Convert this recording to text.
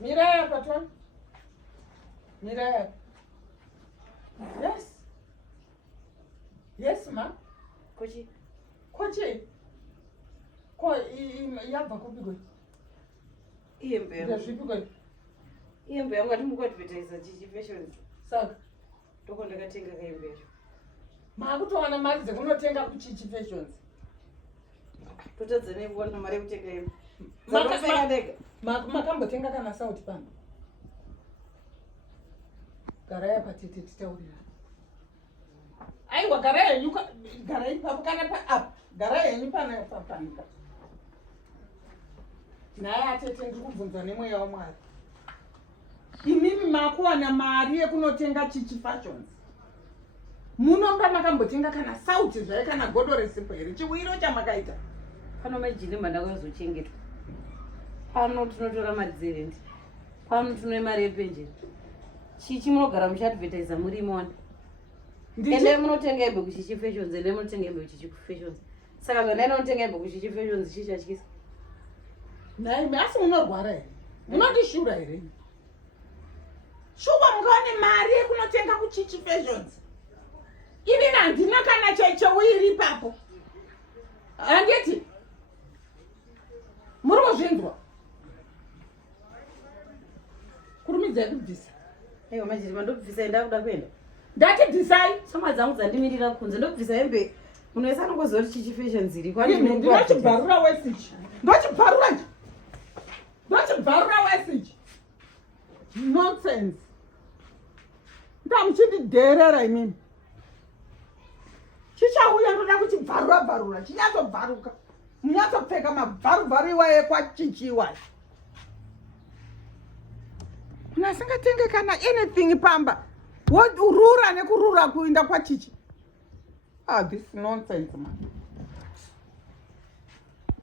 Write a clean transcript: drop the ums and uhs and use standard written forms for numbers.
Mira patrón. Mira. Yes. Yes, ma. Kochi. Ko yabva kupigwe. Iyembe. Ndazvipigwe. Iyembe yangu ati mukuadvertise chichi fashions. Saka Toko ndakatenga kaimbe yacho. Makutowana mari dzekunotenga kuchichi fashions. Totadza nekuona mari yekutenga imbe. Makambotenga kana sauti pano. Garaya patete titaurira. Aiwa garaya yenyuka garaya ipapo kana pa up. Garaya yenyu pana papanika. Naye atete ndiri kubvunza nemweya waMwari. Imimi makuwana mari yekunotenga chichi fashions. Munomba makambotenga kana sauti zvaye kana godore simple here. Chiwiro chamakaita. Pano majini mandakazochengeta. Pano tinotora mari dzerendi. Pano tine mari yepenjeni. Chichi munogara muchiadvertise muri mona. Ende munotenga hembe kuchichi fashions, ende munotenga hembe kuchichi fashions. Saka kana inotenga hembe kuchichi fashions chichatyisa. Naime asi munorwara here. Munondishura here. Shuba mungane mari yekunotenga kuchichi fashions. Ini handina kana chaichewiri ipapo. Handiti muri kuzvinzwa. Kurumidzai kubvisa. Aiwa majini mandobvisa enda kuda kuenda. Ndati bvisai. Shamwari dzangu dzandimirira kunze ndobvisa hembe. Munoisa nongozoti chichi fashions iri. Ndinochibharura wesichi. Ndochibharura wesichi. Nonsense. Ndamuchindidherera imimi. Chichauya ndoda kuchibvarura. Chinyatsobvaruka. Munyatsopfeka mabvarubvaru iwaye kwachichi iwaye. Unasingatenge kana anything pamba. Urura nekurura kuinda kwachichi. This nonsense man.